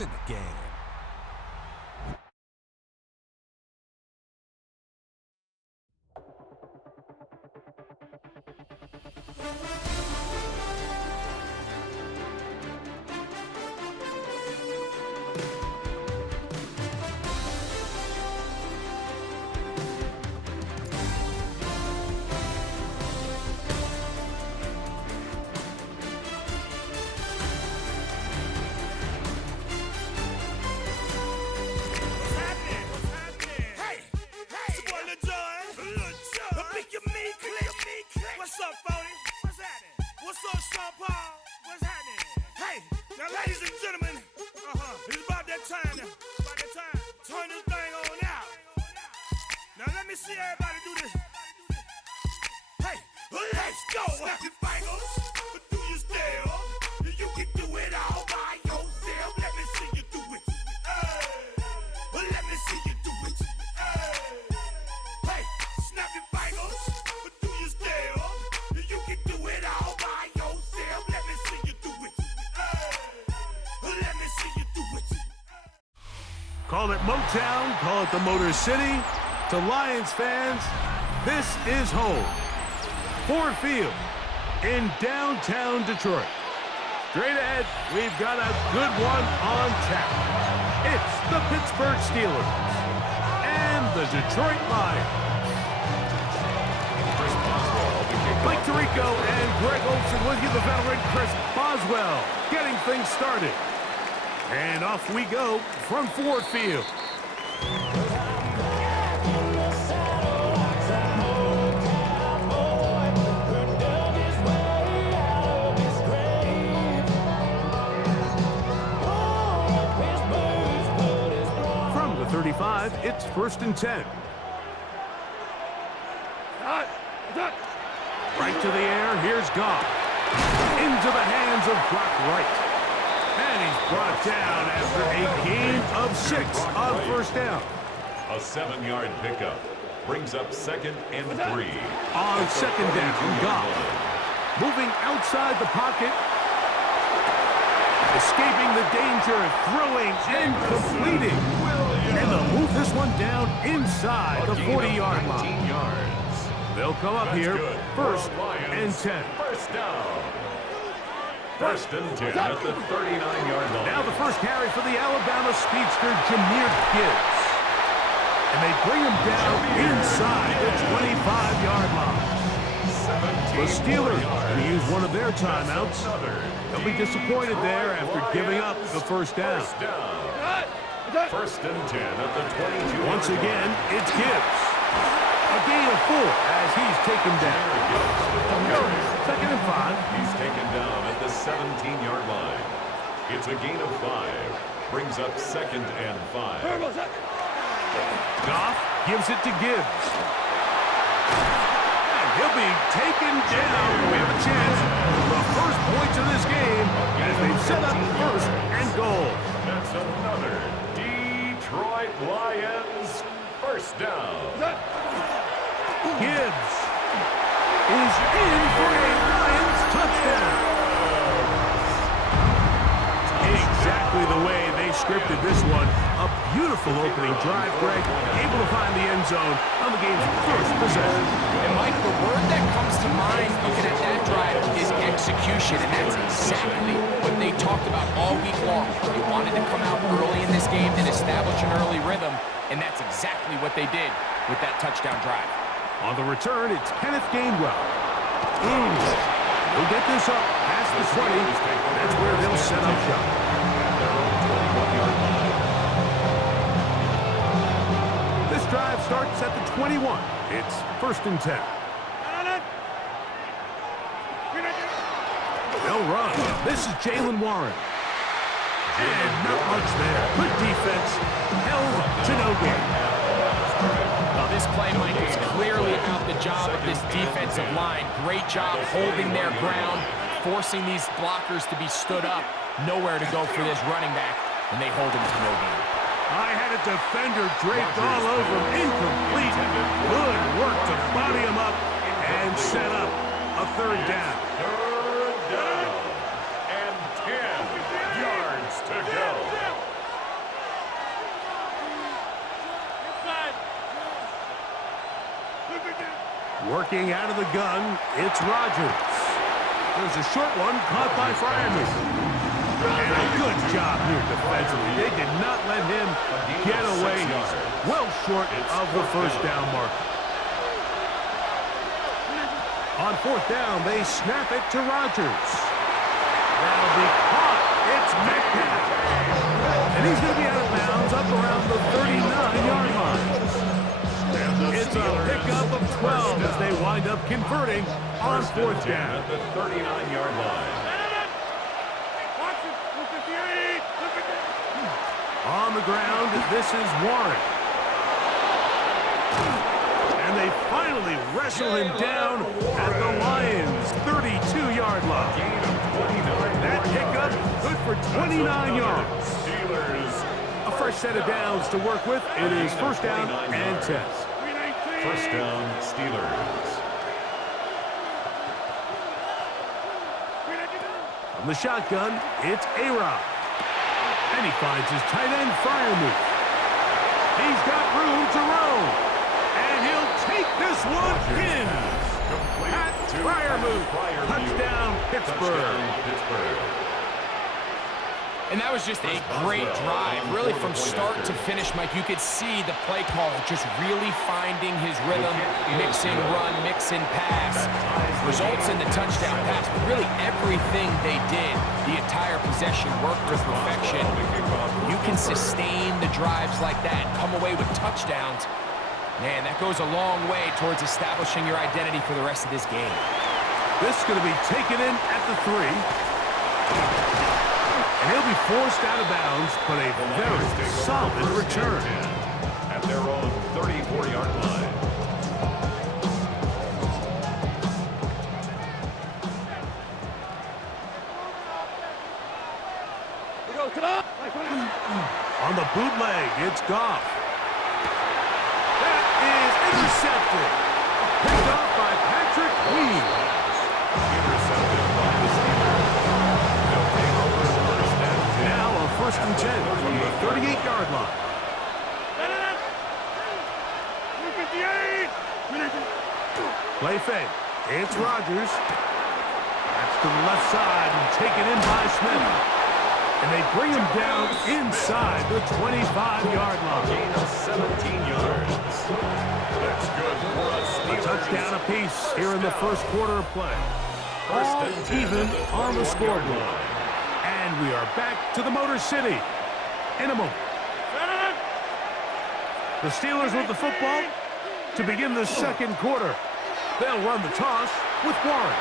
It's in the game. Call it Motown, call it the Motor City. To Lions fans, this is home. Ford Field in downtown Detroit. Straight ahead, we've got a good one on tap. It's the Pittsburgh Steelers and the Detroit Lions. Mike Tirico and Greg Olsen with you, the veteran Chris Boswell, getting things started. And off we go from Ford Field. From the 35, it's 1st and 10. Right to the air, here's Goff. Into the hands of Brock Wright. And he's brought down after a gain of 6 on 1st down. A 7-yard pickup brings up 2nd and 3. On 2nd down, Goff moving outside the pocket, escaping the danger, throwing and completing. And they'll move this one down inside the 40-yard line. They'll come up here, 1st and 10. 1st down. 1st and 10 at the 39-yard line. Now the first carry for the Alabama speedster, Jahmyr Gibbs. And they bring him down inside the 25-yard line. The Steelers going to use one of their timeouts. They'll be disappointed there after giving up the 1st down. 1st and 10 at the 22. Once again, it's Gibbs. A gain of 4 as he's taken down. 2nd and 5. He's taken down at the 17-yard line. It's a gain of 5. Brings up 2nd and 5. Goff gives it to Gibbs. And he'll be taken down. We have a chance for the first points of this game as they've set up 1st and goal. That's another Detroit Lions 1st down. Gibbs is in for a Lions touchdown. Exactly the way they scripted this one. A beautiful opening drive, Greg. Able to find the end zone on the game's 1st possession. And Mike, the word that comes to mind looking at that drive is execution, and that's exactly what they talked about all week long. They wanted to come out early in this game and establish an early rhythm, and that's exactly what they did with that touchdown drive. On the return, it's Kenneth Gainwell. He'll get this up past the 20. That's where they'll set up shop. This drive starts at the 21. It's 1st and 10. They'll run. This is Jaylen Warren. And not much there. Good defense. Held to no gain. This play, Mike, is clearly about the job of this defensive line. Great job holding their ground, forcing these blockers to be stood up. Nowhere to go for this running back, and they hold him to no gain. I had a defender draped all over him. Incomplete. Good work to body him up and set up a 3rd down. 3rd down. And 10 yards to go. the gun, it's Rodgers. There's a short one caught by Freiermuth. And a good job here defensively. They did not let him get away. He's well short of the first down mark. On fourth down, they snap it to Rodgers. That'll be caught. It's Metcalf. And he's going to be out of bounds up around the 39-yard line. It's a pickup of 12 as they wind up converting on fourth down. At the 39-yard line. On the ground, this is Warren. And they finally wrestle him down at the Lions' 32-yard line. That pickup good for 29 yards. A fresh set of downs to work with. It is first down and 10. First down, Steelers. From the shotgun, it's A-Rod. And he finds his tight end, Freiermuth. He's got room to roam. And he'll take this one in. Pat Freiermuth. Touchdown, Pittsburgh. And that was just a great drive. Really, from start to finish, Mike, you could see the play caller just really finding his rhythm, mixing run, mixing pass. Results in the touchdown pass, but really everything they did, the entire possession worked to perfection. You can sustain the drives like that, come away with touchdowns. Man, that goes a long way towards establishing your identity for the rest of this game. This is going to be taken in at the 3. And he'll be forced out of bounds, but a very solid return. At their own 34-yard line. On the bootleg, it's Goff. That is intercepted. Picked off by Patrick Queen. Intercepted by the Steelers. They'll take over first and 10. Now a first and 10 from the 38-yard line. Play fake. It's Rodgers. That's to the left side and taken in by Smith. And they bring him down inside the 25-yard line. Gain of 17 yards. That's good for us. A touchdown apiece here in the first quarter of play. All even on the scoreboard. And we are back to the Motor City in a moment. The Steelers with the football to begin the second quarter. They'll run the toss with Warren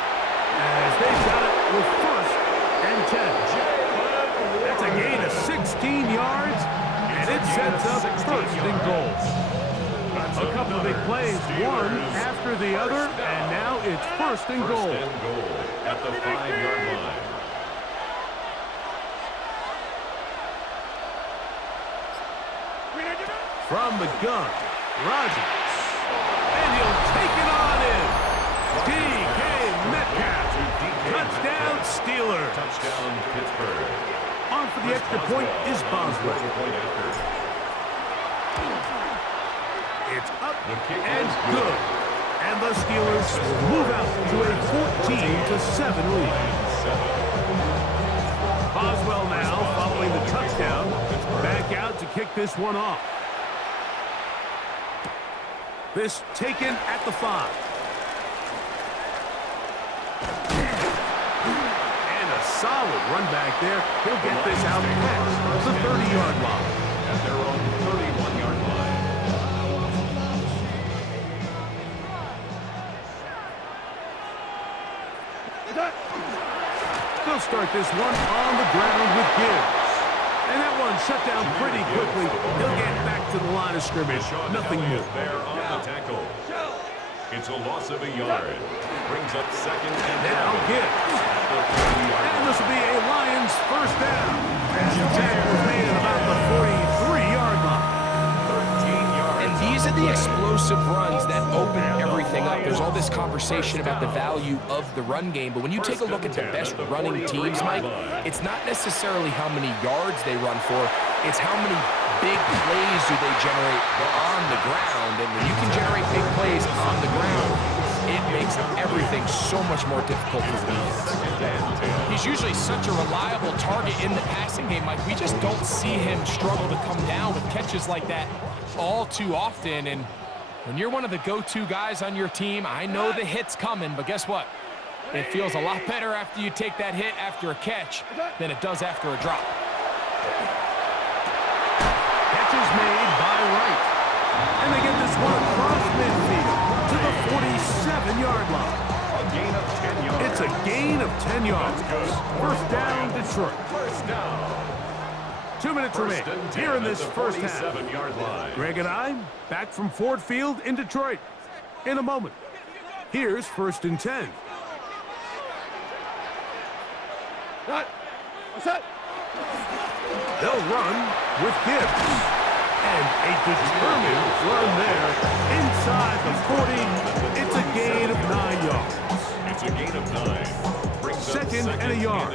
as they've got it with first and 10. That's a gain of 16 yards, and it sets up first and goal. A couple of big plays, one after the other, and now it's first and goal. First and goal at the 5-yard line. From the gun, Rodgers. And he'll take it on in. DK Metcalf. Touchdown, Steelers. Touchdown, Pittsburgh. On for the extra point is Boswell. It's up and good. And the Steelers move out to a 14-7 lead. Boswell now, following the touchdown, back out to kick this one off. This taken at the 5. And a solid run back there. He'll get this out past the 30-yard line. At their own 31-yard line. They'll start this one on the ground with Gibbs. And that one shut down pretty quickly. He'll get back to the line of scrimmage. Nothing new. There on the tackle. It's a loss of a yard. Brings up second and Now Gibbs. And this will be a Lions first down. And the tackle was made at about the 43-yard line. 13 yards. And these are the explosive runs that open everything up. There's all this conversation about the value of the run game, but when you take a look at the best running teams, Mike, it's not necessarily how many yards they run for, it's how many big plays do they generate on the ground. And when you can generate big plays on the ground, it makes everything so much more difficult for the defense. He's usually such a reliable target in the passing game, Mike. We just don't see him struggle to come down with catches like that all too often. And when you're one of the go-to guys on your team, I know the hit's coming, but guess what? It feels a lot better after you take that hit after a catch than it does after a drop. Catch is made by Wright. And they get this one across midfield to the 47-yard line. A gain of 10 yards. It's a gain of 10 yards. First down, Detroit. First down. 2 minutes remain here in this first half. 47-yard line. Greg and I back from Ford Field in Detroit in a moment. Here's 1st and 10. They'll run with Gibbs. And a determined run there inside the 40. It's a gain of 9 yards. It's a gain of 9. Brings up Second and a yard.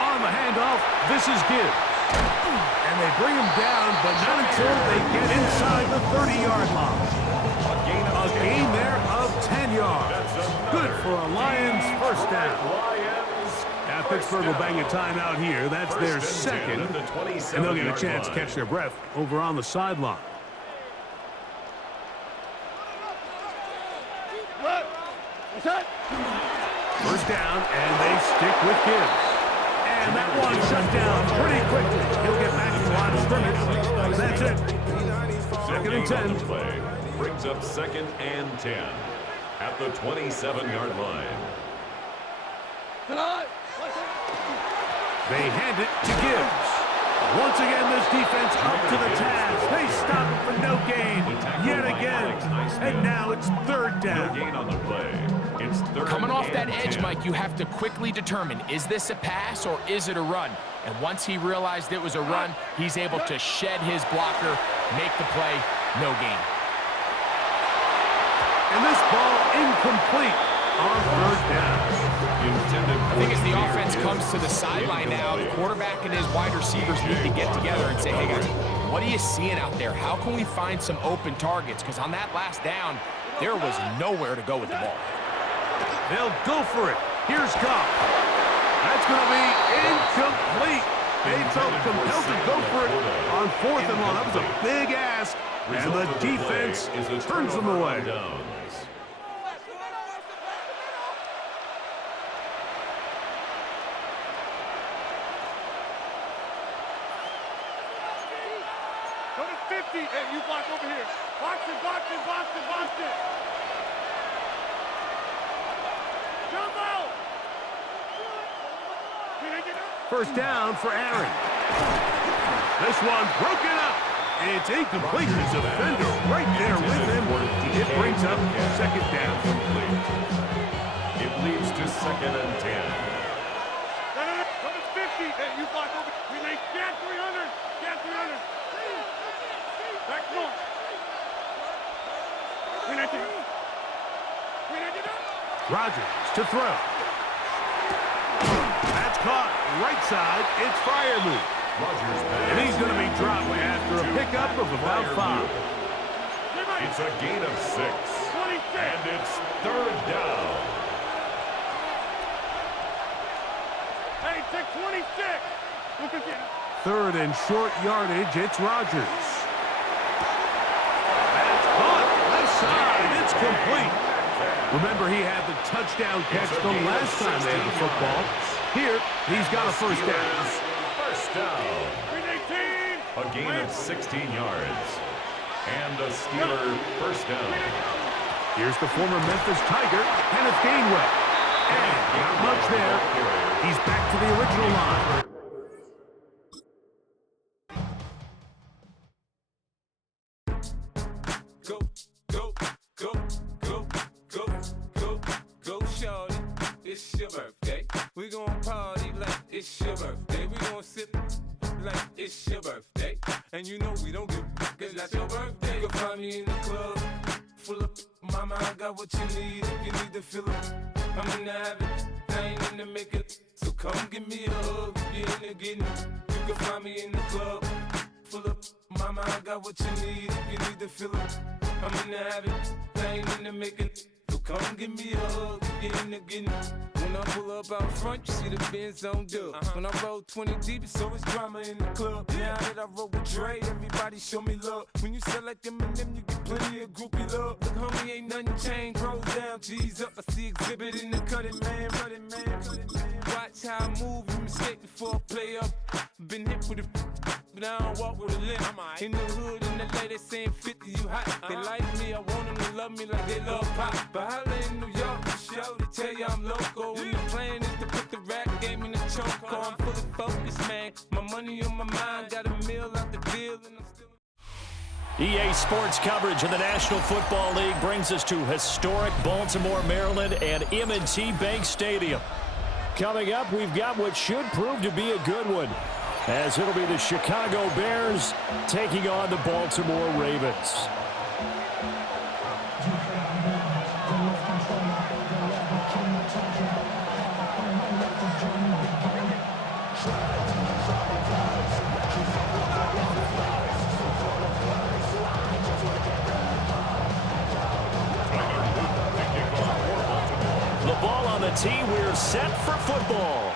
On the handoff, this is Gibbs. And they bring him down, but not until they get inside the 30-yard line. A gain there of 10 yards. Good for a Lions first down. Now Pittsburgh will bang a timeout here. That's their second. And they'll get a chance to catch their breath over on the sideline. First down, and they stick with Gibbs. And that one shut down pretty quickly. He'll get back to the line of scrimmage. That's it. Second and 10. Brings up 2nd and 10 at the 27-yard line. They hand it to Gibbs. Once again, this defense up to the task. They stop it for no gain yet again. And now it's 3rd down. No gain on the play. It's 3rd. Coming off that edge, Mike, you have to quickly determine, is this a pass or is it a run? And once he realized it was a run, he's able to shed his blocker, make the play, no gain. And this ball incomplete on 3rd down. I think as the offense comes to the sideline now, the quarterback and his wide receivers need to get together and say, hey guys, what are you seeing out there? How can we find some open targets? Because on that last down, there was nowhere to go with the ball. They'll go for it. Here's Goff. That's going to be incomplete. They felt compelled to go for it on 4th and long. That was a big ask, and the defense turns them away. Hey, you block over here. Box it, box it, box it, box it. Jump out. First down for Aaron. This one broken up. It's incomplete. The defender right there with him. It brings up 2nd down. It leads to 2nd and 10. Number 50. Hey, you block over. We make Cat 300. Cat 300. Back north. Rodgers to throw. That's caught right side. It's Freiermuth. And he's going to be dropped after a pickup of about 5. It's a gain of 6. And it's 3rd down. Hey, take 26. 3rd and short yardage. It's Rodgers. That's caught left side. It's complete. Remember, he had the touchdown catch the last time they had the football. Here, he's got a first down. First down. A gain of 16 yards. And a Steeler first down. Here's the former Memphis Tiger, Kenneth Gainwell. And not much there. He's back to the original line. Go, go, go, go, go, go, go, shorty. It's your birthday. We gon' party like it's your birthday. We gon' sip like it's your birthday. And you know we don't give cause that's your birthday. You can find me in the club, full of mama, I got what you need if you need to fill up. I'm in the habit, I ain't in the makeup. So come give me a hug, if you're in the getting. You can find me in the club, full up. Mama, I got what you need if you need to fill it. I'm in the habit, I ain't in the making. So come give me a hug, get in the getting. When I pull up out front, you see the Benz on dub. When I roll 20 deep, it's always drama in the club. Now that I roll with Dre, everybody show me love. When you sell like Eminem, you get plenty of groupie love. Look, homie, ain't nothing changed. Roll down, G's up. I see exhibit in the cutting, man. Running, man. Watch how I move, you mistake before I play up. Been hit with a but I don't walk with a limp. In the hood, in the LA, they saying 50, you hot. They like me, I want them to love me like they love pop. But holla in New York, for show, they tell you I'm local. And the plan is to put the rap game in the choke. I'm fully focused, man. My money on my mind, got a meal out the deal, and I'm still... EA Sports coverage of the National Football League brings us to historic Baltimore, Maryland and M&T Bank Stadium. Coming up, we've got what should prove to be a good one, as it'll be the Chicago Bears taking on the Baltimore Ravens. The ball on the tee, we're set for football.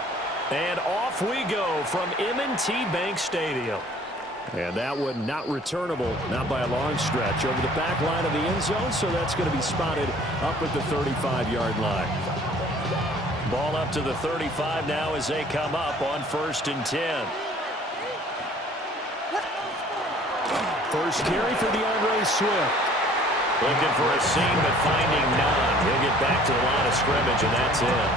And off we go from M&T Bank Stadium. And that one not returnable, not by a long stretch, over the back line of the end zone, so that's going to be spotted up at the 35-yard line. Ball up to the 35 now as they come up on 1st and 10. First carry for DeAndre Swift. Looking for a seam, but finding none. He'll get back to the line of scrimmage, and that's it.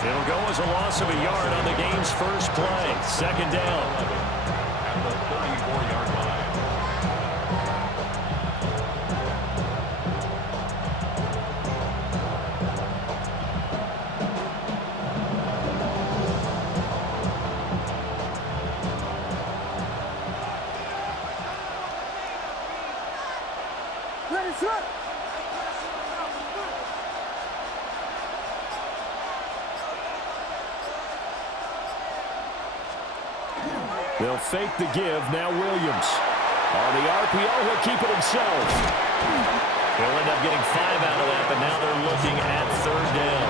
It'll go as a loss of a yard on the game's first play. 2nd down. At the 34-yard line. Ready, set! They'll fake the give. Now Williams. On the RPO, he'll keep it himself. He'll end up getting 5 out of that, but now they're looking at 3rd down.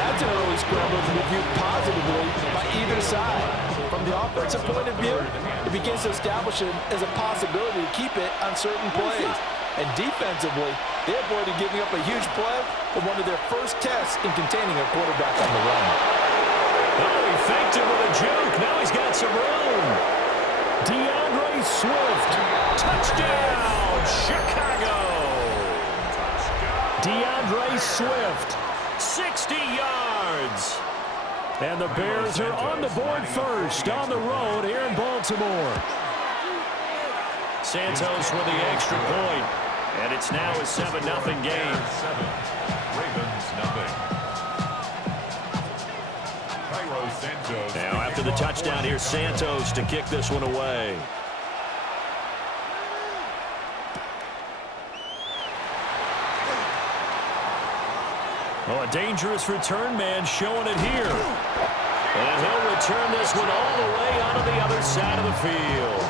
That's an early scramble to be viewed positively by either side. From the offensive point of view, it begins to establish it as a possibility to keep it on certain plays. And defensively, they avoided giving up a huge play for one of their first tests in containing a quarterback on the run. Oh, he faked it with a juke. Now he's got some room. DeAndre Swift. Touchdown, Chicago. DeAndre Swift, 60 yards. And the Bears are on the board first on the road here in Baltimore. Santos with the extra point. And it's now a 7-0 game. 7. Ravens nothing. Now after the touchdown, here's Santos to kick this one away. Oh, a dangerous return man showing it here. And he'll return this one all the way onto the other side of the field.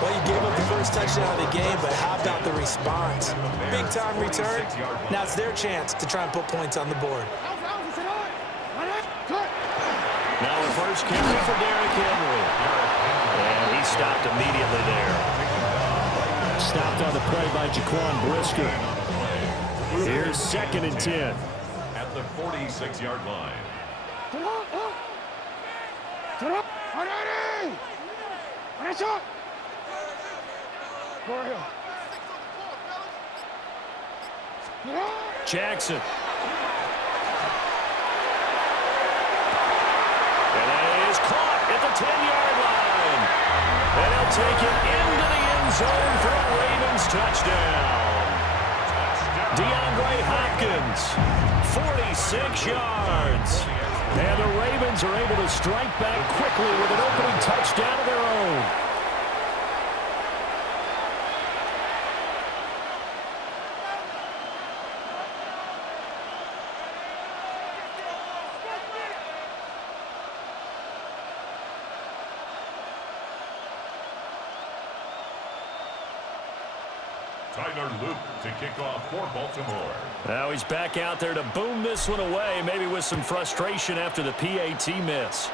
Well, you gave up the first touchdown of the game, but how about the response? Big-time return. Now it's their chance to try and put points on the board. Now a first carry for Derrick Henry. And he stopped immediately there. Stopped on the play by Jaquan Brisker. Here's 2nd and 10. At the 46-yard line. Jackson. Caught at the 10-yard line. And he'll take it into the end zone for a Ravens touchdown. DeAndre Hopkins, 46 yards. And the Ravens are able to strike back quickly with an opening touchdown of their own. Tyler Luke to kick off for Baltimore. Now he's back out there to boom this one away, maybe with some frustration after the PAT miss.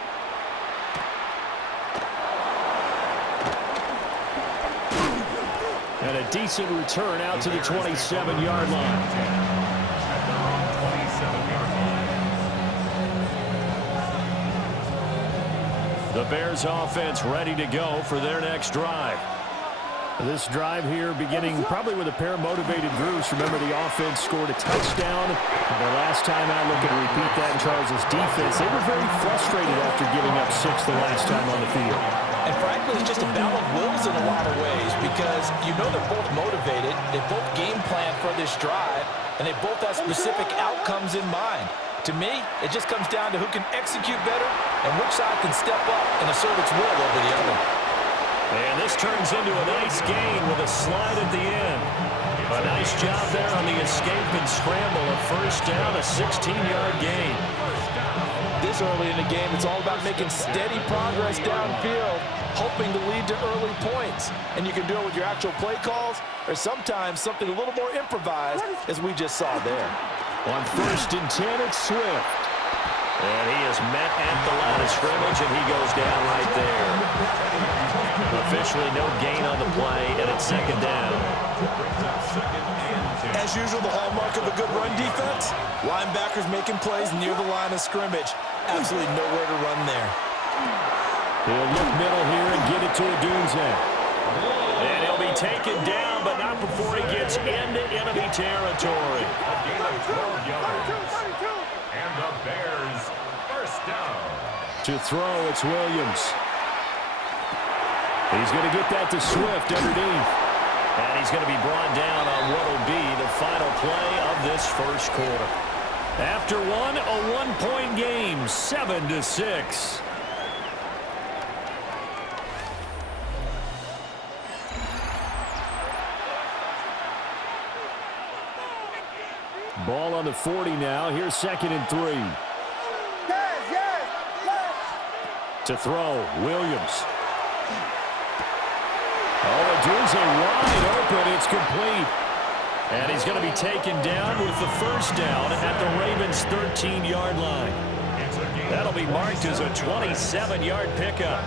And a decent return out to the 27-yard line. At their own 27-yard line. The Bears offense ready to go for their next drive. This drive here beginning probably with a pair of motivated groups. Remember, the offense scored a touchdown. And the last time out, looking to repeat that in Charles' defense, they were very frustrated after giving up 6 the last time on the field. And frankly, it's just a battle of wills in a lot of ways because you know they're both motivated, they both game plan for this drive, and they both have specific outcomes in mind. To me, it just comes down to who can execute better and which side can step up and assert its will over the other. And this turns into a nice gain with a slide at the end. A nice job there on the escape and scramble. A first down, a 16-yard gain. This early in the game, it's all about making steady progress downfield, hoping to lead to early points. And you can do it with your actual play calls or sometimes something a little more improvised, as we just saw there. On 1st and 10, it's Swift. And he is met at the line of scrimmage, and he goes down right there. Officially no gain on the play, and it's 2nd down. As usual, the hallmark of a good run defense, linebackers making plays near the line of scrimmage. Absolutely nowhere to run there. He'll look middle here and get it to Odunze. And he'll be taken down, but not before he gets into enemy territory. A gain of 12 yards. And the Bears first down. To throw, it's Williams. He's going to get that to Swift underneath. And he's going to be brought down on what will be the final play of this first quarter. After one, a one-point game, 7-6. Ball on the 40 now. Here's 2nd and 3. To throw, Williams. Oh, Odunze wide open. It's complete. And he's going to be taken down with the first down at the Ravens' 13-yard line. That'll be marked as a 27-yard pickup.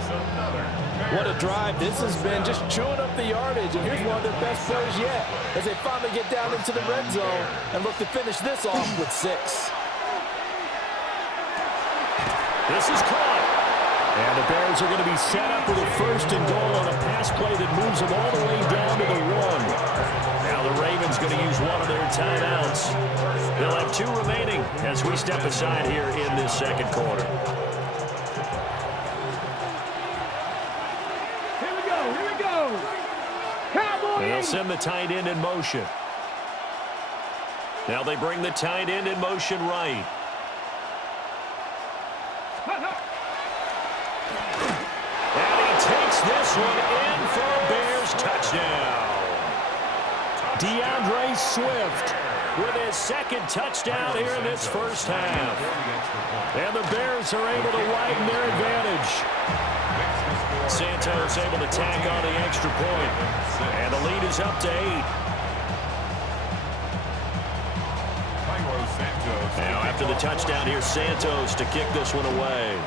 What a drive this has been, just chewing up the yardage. And here's one of their best plays yet as they finally get down into the red zone and look to finish this off with 6. This is caught. And the Bears are going to be set up with a 1st and goal on a pass play that moves them all the way down to the 1. Now the Ravens going to use one of their timeouts. They'll have 2 remaining as we step aside here in this second quarter. Here we go. Cowboys! They'll send the tight end in motion. Now they bring the tight end in motion right. This one in for a Bears touchdown. DeAndre Swift with his 2nd touchdown here in this first half. And the Bears are able to widen their advantage. Santos able to tack on the extra point. And the lead is up to 8. Now after the touchdown, here's Santos to kick this one away.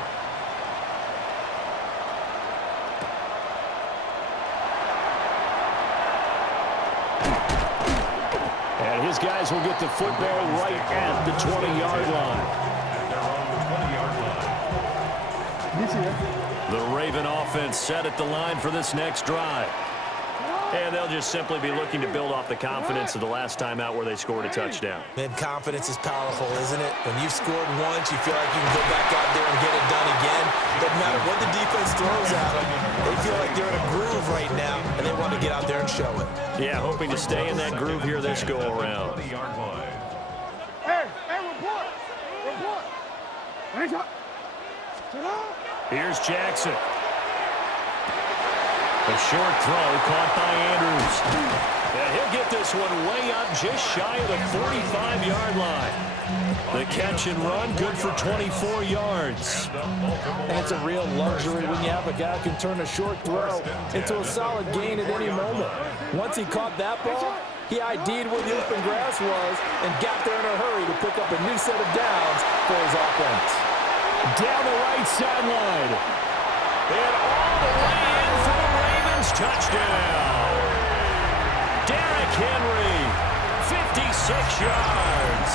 And his guys will get the football right at the 20-yard line. The Raven offense set at the line for this next drive. And they'll just simply be looking to build off the confidence of the last time out where they scored a touchdown. Man, confidence is powerful, isn't it? When you've scored once, you feel like you can go back out there and get it done again. Doesn't matter what the defense throws at them. They feel like they're in a groove right now, and they want to get out there and show it. Yeah, hoping to stay in that groove here this go-around. Hey, report. Here's Jackson. A short throw caught by Andrews. And he'll get this one way up just shy of the 45-yard line. The catch and run good for 24 yards. And it's a real luxury when you have a guy who can turn a short throw into a solid gain at any moment. Once he caught that ball, He ID'd where the open grass was and got there in a hurry to pick up a new set of downs for his offense. Down the right sideline. And all the way in for the Ravens touchdown. Derrick Henry, 56 yards.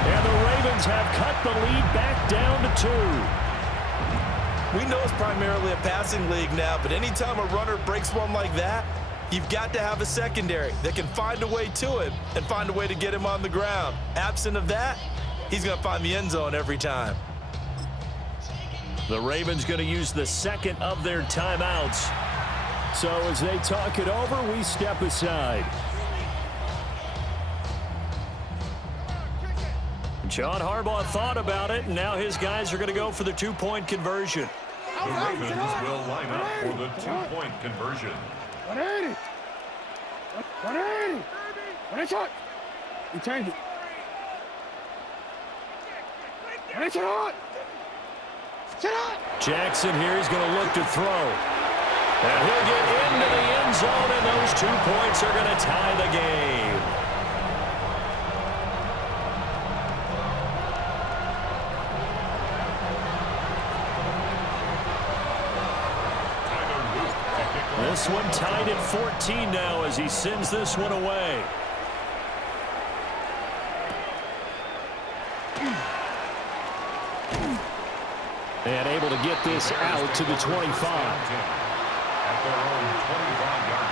And the Ravens have cut the lead back down to 2. We know it's primarily a passing league now, but anytime a runner breaks one like that, you've got to have a secondary that can find a way to him and find a way to get him on the ground. Absent of that, he's going to find the end zone every time. The Ravens going to use the second of their timeouts. So as they talk it over, we step aside. John Harbaugh thought about it, and now his guys are going to go for the two-point conversion. The Ravens will line up for the two-point conversion. 180. 180. 180. You change it. 180. Jackson here is going to look to throw. And he'll get into the end zone, and those 2 points are going to tie the game. This one tied at 14 now as he sends this one away. And able to get this out to the 25. At their own 25-yard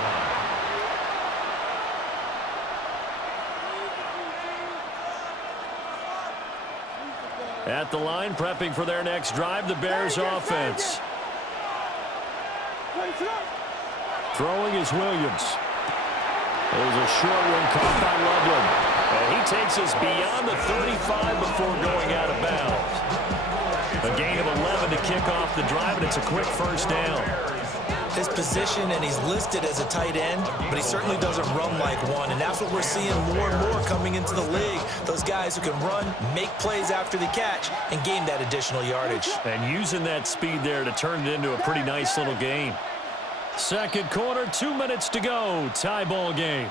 line. At the line, prepping for their next drive, the Bears offense. Throwing is Williams. There's a short one caught by Loveland. And he takes us beyond the 35 before going out of bounds. A gain of 11 to kick off the drive, and it's a quick first down. His position, and he's listed as a tight end, but he certainly doesn't run like one, and that's what we're seeing more and more coming into the league. Those guys who can run, make plays after the catch, and gain that additional yardage. And using that speed there to turn it into a pretty nice little game. Second quarter, 2 minutes to go. Tie ball game.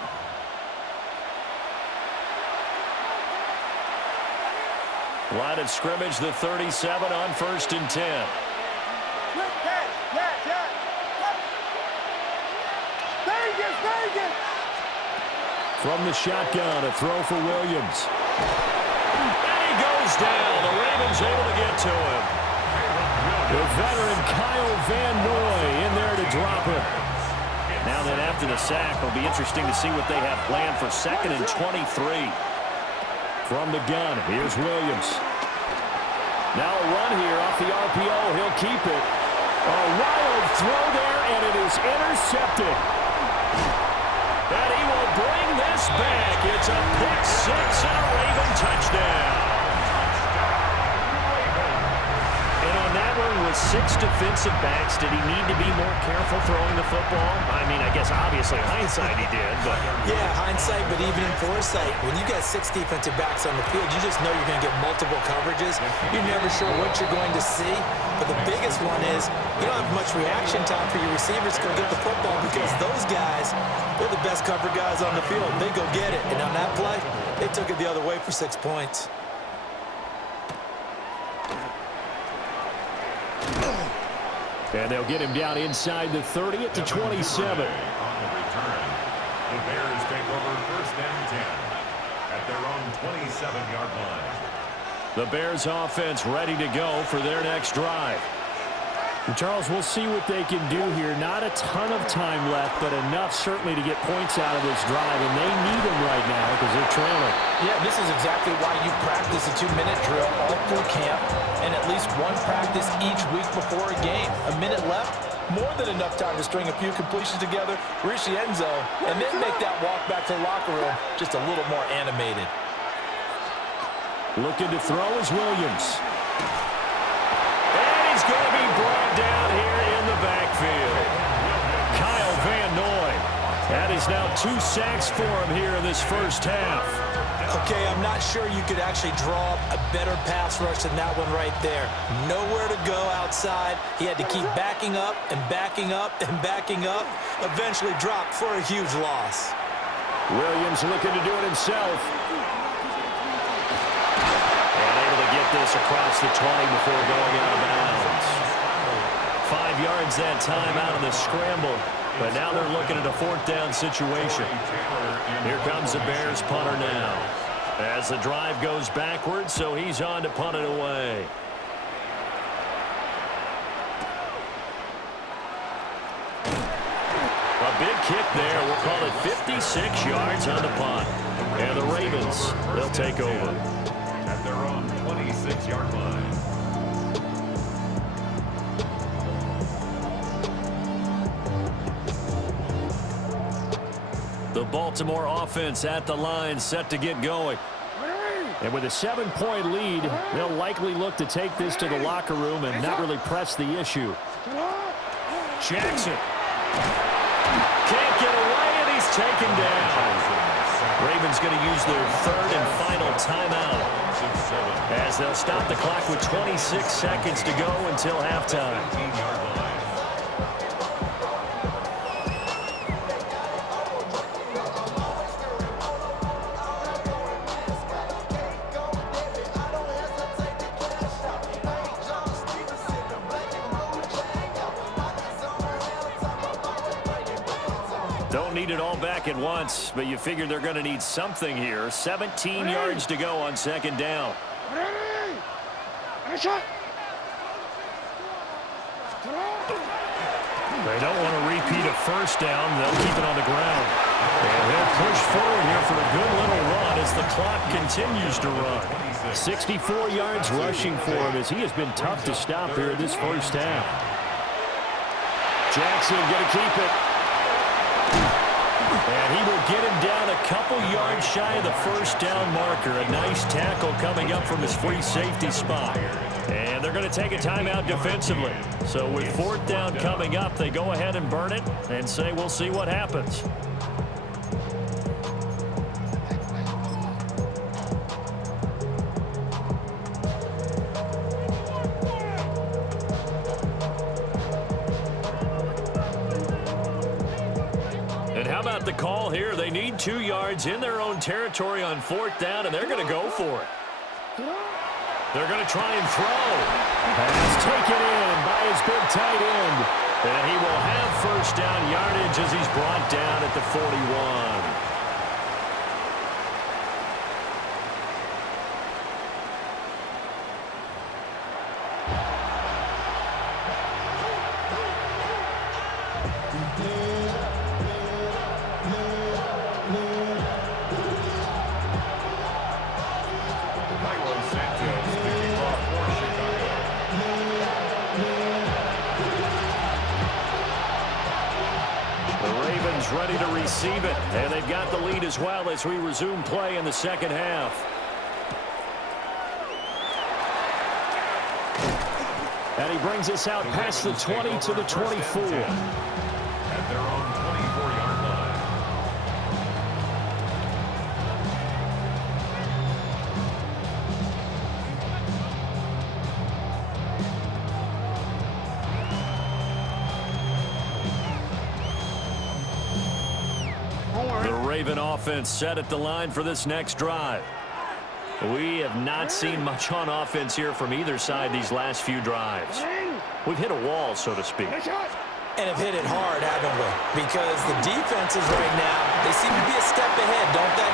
Line of scrimmage, the 37 on 1st and 10. From the shotgun, a throw for Williams. And he goes down. The Ravens able to get to him. The veteran Kyle Van Noy in there to drop him. Now then, after the sack, it'll be interesting to see what they have planned for 2nd and 23. From the gun, here's Williams. Now a run here off the RPO. He'll keep it. A wild throw there, and it is intercepted. And he will bring this back. It's a pick six and a Raven touchdown. And on that one with 6 defensive backs, did he need to be more careful throwing the football? I mean, I guess obviously hindsight he did, but... Yeah, hindsight, but even in foresight, when you got 6 defensive backs on the field, you just know you're going to get multiple coverages. You're never sure what you're going to see. But the biggest one is you don't have much reaction time for your receivers to go get the football because those guys, they're the best cover guys on the field. They go get it. And on that play, they took it the other way for 6 points. And they'll get him down inside the 30 at the 27. On the return, the Bears take over 1st and 10 at their own 27-yard line. The Bears offense ready to go for their next drive. And Charles, we'll see what they can do here. Not a ton of time left, but enough certainly to get points out of this drive, and they need them right now because they're trailing. Yeah, this is exactly why you practice a 2-minute drill all through camp and at least one practice each week before a game. A minute left, more than enough time to string a few completions together, reach the end zone, and then make that walk back to the locker room just a little more animated. Looking to throw is Williams. And he's going to be brought down here in the backfield. Kyle Van Noy. That is now 2 sacks for him here in this first half. Okay, I'm not sure you could actually draw up a better pass rush than that one right there. Nowhere to go outside. He had to keep backing up and backing up and backing up. Eventually dropped for a huge loss. Williams looking to do it himself. And able to get this across the 20 before going out of bounds. 5 yards that time out of the scramble. But now they're looking at a 4th down situation. Here comes the Bears punter now. As the drive goes backwards, so he's on to punt it away. A big kick there. We'll call it 56 yards on the punt. And the Ravens, they'll take over. At their own 26-yard line. The Baltimore offense at the line, set to get going. And with a 7-point lead, they'll likely look to take this to the locker room and not really press the issue. Jackson can't get away, and he's taken down. Ravens going to use their 3rd and final timeout as they'll stop the clock with 26 seconds to go until halftime. Don't need it all back at once, but you figure they're going to need something here. 17 yards to go on 2nd down. They don't want to repeat a 1st down. They'll keep it on the ground. And they'll push forward here for a good little run as the clock continues to run. 64 yards rushing for him as he has been tough to stop here in this 1st half. Jackson going to keep it. And he will get him down a couple yards shy of the 1st down marker. A nice tackle coming up from his free safety spot. And they're going to take a timeout defensively. So with 4th down coming up, they go ahead and burn it and say we'll see what happens. The call here, they need 2 yards in their own territory on 4th down, and they're going to go for it. They're going to try and throw. Pass taken in by his big tight end, and he will have 1st down yardage as he's brought down at the 41. Ready to receive it, and they've got the lead as well as we resume play in the 2nd half. And he brings us out past the 20 to the 24. At their own 24-yard line. The Raven offense set at the line for this next drive. We have not seen much on offense here from either side these last few drives. We've hit a wall, so to speak. And have hit it hard, haven't we? Because the defenses right now, they seem to be a step ahead, don't they?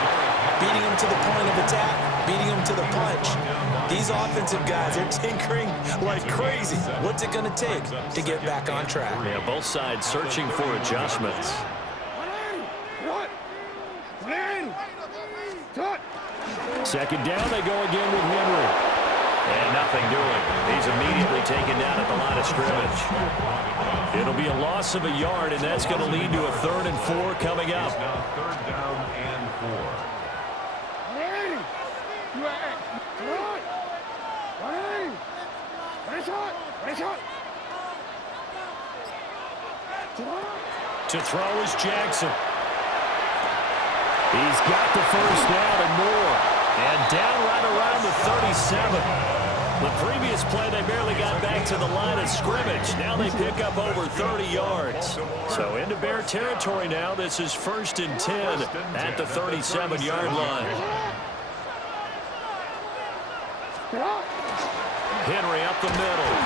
Beating them to the point of attack, beating them to the punch. These offensive guys are tinkering like crazy. What's it going to take to get back on track? Yeah, both sides searching for adjustments. Second down, they go again with Henry. And nothing doing. He's immediately taken down at the line of scrimmage. It'll be a loss of a yard, and that's going to lead to a 3rd and 4 coming up. Now 3rd down and 4. To throw is Jackson. He's got the 1st down and more. And down right around the 37. The previous play, they barely got back to the line of scrimmage. Now they pick up over 30 yards. So into Bear territory now. This is 1st and 10 at the 37-yard line. Henry up the middle.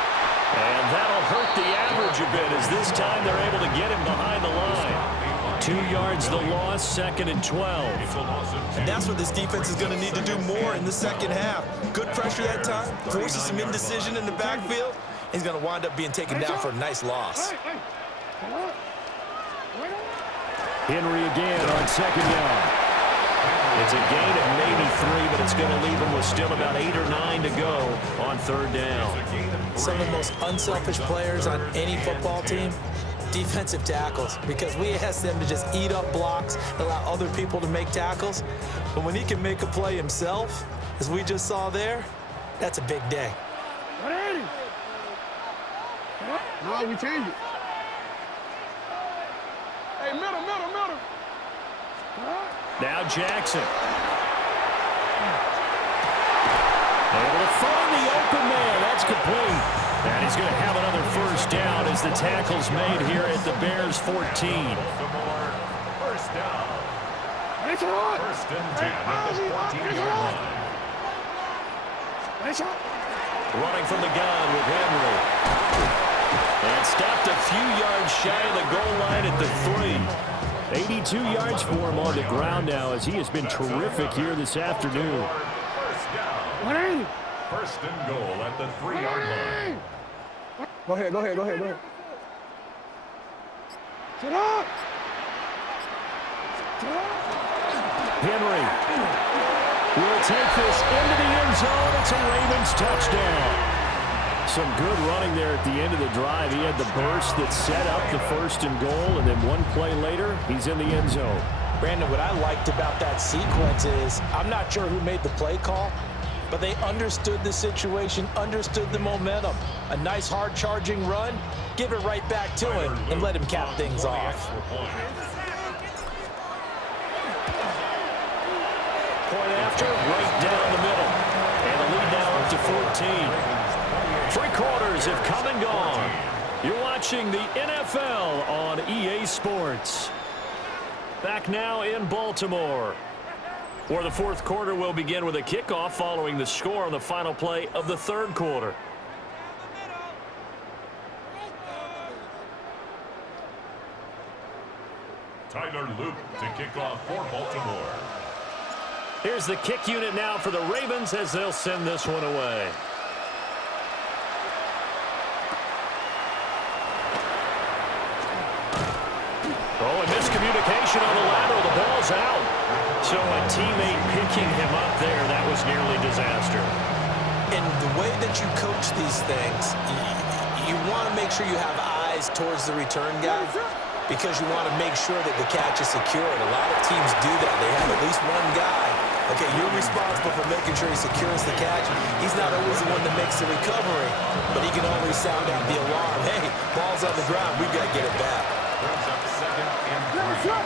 And that'll hurt the average a bit as this time they're able to get him behind the line. 2 yards the loss, 2nd and 12. And that's what this defense is going to need to do more in the second half. Good pressure that time, forces some indecision in the backfield. He's going to wind up being taken down for a nice loss. Henry again on 2nd down. It's a gain of maybe 3, but it's going to leave him with still about 8 or 9 to go on 3rd down. Some of the most unselfish players on any football team, defensive tackles, because we ask them to just eat up blocks, allow other people to make tackles. But when he can make a play himself, as we just saw there, that's a big day. No, we change it. Hey, middle. Now Jackson. Able to find the open man. That's complete. And he's going to have another 1st down as the tackle's made here at the Bears 14. First down. First and 10 at the 14-yard line. Running from the gun with Henry. And stopped a few yards shy of the goal line at the 3. 82 yards for him on the ground now as he has been terrific here this afternoon. First down. First and goal at the 3-yard line. Go ahead. Sit up. Henry will take this into the end zone. It's a Ravens touchdown. Some good running there at the end of the drive. He had the burst that set up the 1st and goal, and then one play later, he's in the end zone. Brandon, what I liked about that sequence is I'm not sure who made the play call, but they understood the situation, understood the momentum. A nice hard-charging run, give it right back to him, and let him cap things off. Point after, right down the middle. And the lead now up to 14. 3 quarters have come and gone. You're watching the NFL on EA Sports. Back now in Baltimore, where the 4th quarter will begin with a kickoff following the score on the final play of the 3rd quarter. Tyler Luke to kick off for Baltimore. Here's the kick unit now for the Ravens as they'll send this one away. Oh, and miscommunication on the lateral. The ball's out. So a teammate picking him up there, that was nearly disaster. And the way that you coach these things, you want to make sure you have eyes towards the return guy because you want to make sure that the catch is secured. A lot of teams do that. They have at least one guy. Okay, you're responsible for making sure he secures the catch. He's not always the one that makes the recovery, but he can always sound out the alarm. Hey, ball's on the ground. We've got to get it back. Brings up 2nd and 3.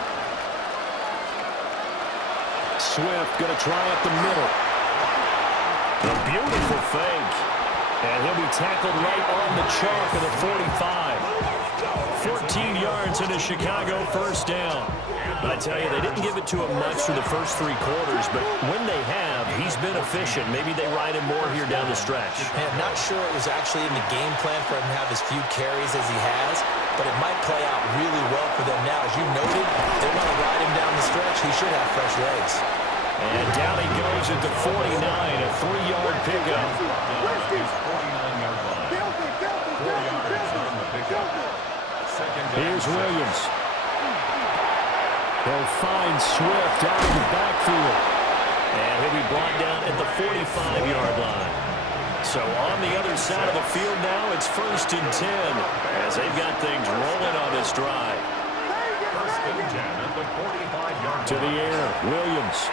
Swift going to try up the middle. A beautiful fake. And he'll be tackled right on the chalk of the 45. 14 yards into Chicago, 1st down. I tell you, they didn't give it to him much for the first 3 quarters, but when they have, he's been efficient. Maybe they ride him more here down the stretch. Man, I'm not sure it was actually in the game plan for him to have as few carries as he has, but it might play out really well for them now. As you noted, they want to ride him down the stretch. He should have fresh legs. And down he goes at the 49, a 3-yard pickup. 49-yard line. 4 yards on the pickup. Here's Williams. He'll find Swift out of the backfield. And he'll be brought down at the 45-yard line. So on the other side of the field now, it's 1st and 10 as they've got things rolling on this drive. 1st and 10 at the 45-yard line. To the air, Williams.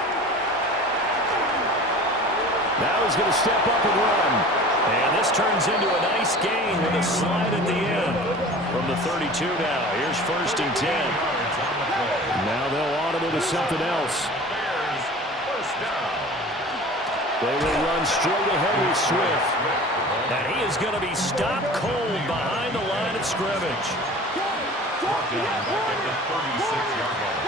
Now he's going to step up and run. And this turns into a nice gain with a slide at the end. From the 32 now, here's 1st and 10. Now they'll audible to something else. They will run straight ahead with Swift. And he is going to be stopped cold behind the line of scrimmage. Down back at the 36-yard line.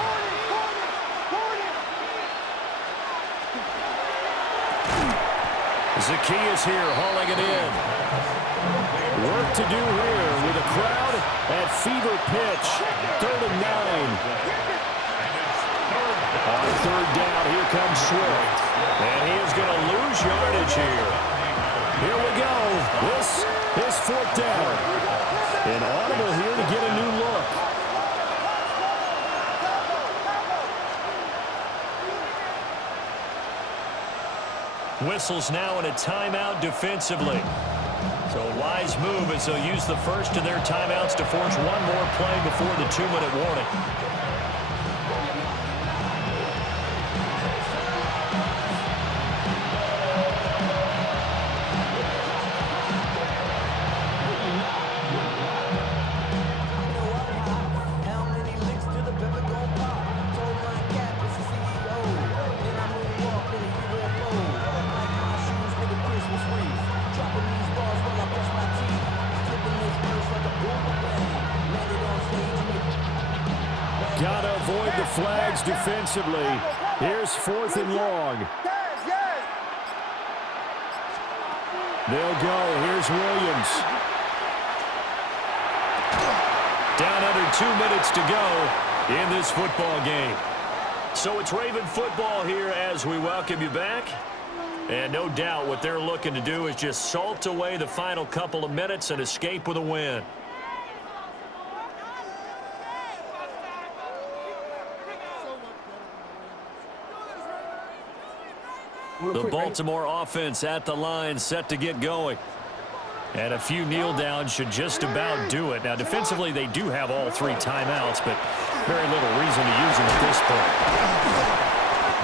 Zacchaeus here hauling it in. Work to do here with a crowd at fever pitch. 3rd and 9. On 3rd down, here comes Swift. And he is going to lose yardage here. Here we go. This is 4th down. An audible here to get a new look. Whistles now in a timeout defensively. So a wise move as they'll use the first of their timeouts to force one more play before the 2-minute warning. Gotta avoid the flags defensively. Here's 4th and long. They'll go. Here's Williams. Down under 2 minutes to go in this football game. So it's Raven football here as we welcome you back. And no doubt what they're looking to do is just salt away the final couple of minutes and escape with a win. The Baltimore offense at the line set to get going. And a few kneel downs should just about do it. Now, defensively, they do have all 3 timeouts, but very little reason to use them at this point.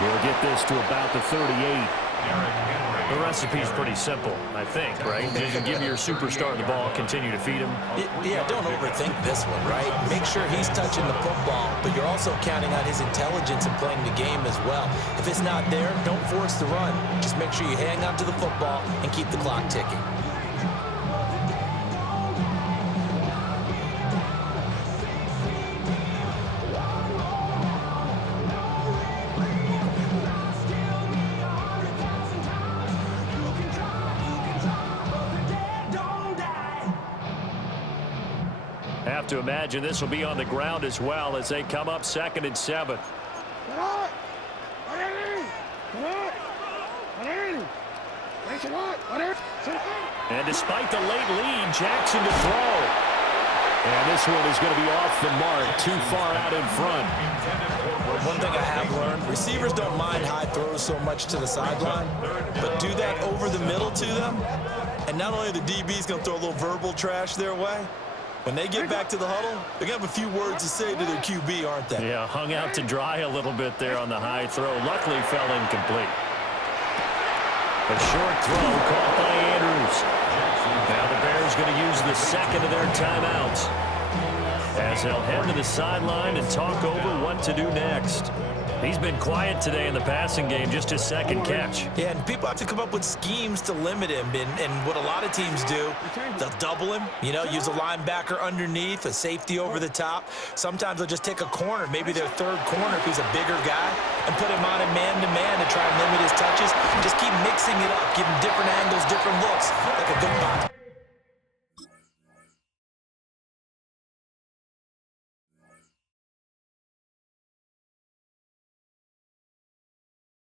We'll get this to about the 38. The recipe's pretty simple, I think, right? Just give your superstar the ball, continue to feed him. Yeah, don't overthink this one, right? Make sure he's touching the football, but you're also counting on his intelligence in playing the game as well. If it's not there, don't force the run. Just make sure you hang on to the football and keep the clock ticking. Have to imagine this will be on the ground as well as they come up 2nd and 7. And despite the late lead, Jackson to throw. And this one is going to be off the mark, too far out in front. One thing I have learned, receivers don't mind high throws so much to the sideline, but do that over the middle to them, and not only are the DB's going to throw a little verbal trash their way, when they get back to the huddle, they're going to have a few words to say to their QB, aren't they? Yeah, hung out to dry a little bit there on the high throw. Luckily fell incomplete. A short throw caught by Andrews. Now the Bears going to use the 2nd of their timeouts as they'll head to the sideline and talk over what to do next. He's been quiet today in the passing game, just his 2nd catch. Yeah, and people have to come up with schemes to limit him. And what a lot of teams do, they'll double him, use a linebacker underneath, a safety over the top. Sometimes they'll just take a corner, maybe their 3rd corner if he's a bigger guy, and put him on a man-to-man to try and limit his touches. Just keep mixing it up, give him different angles, different looks, like a good box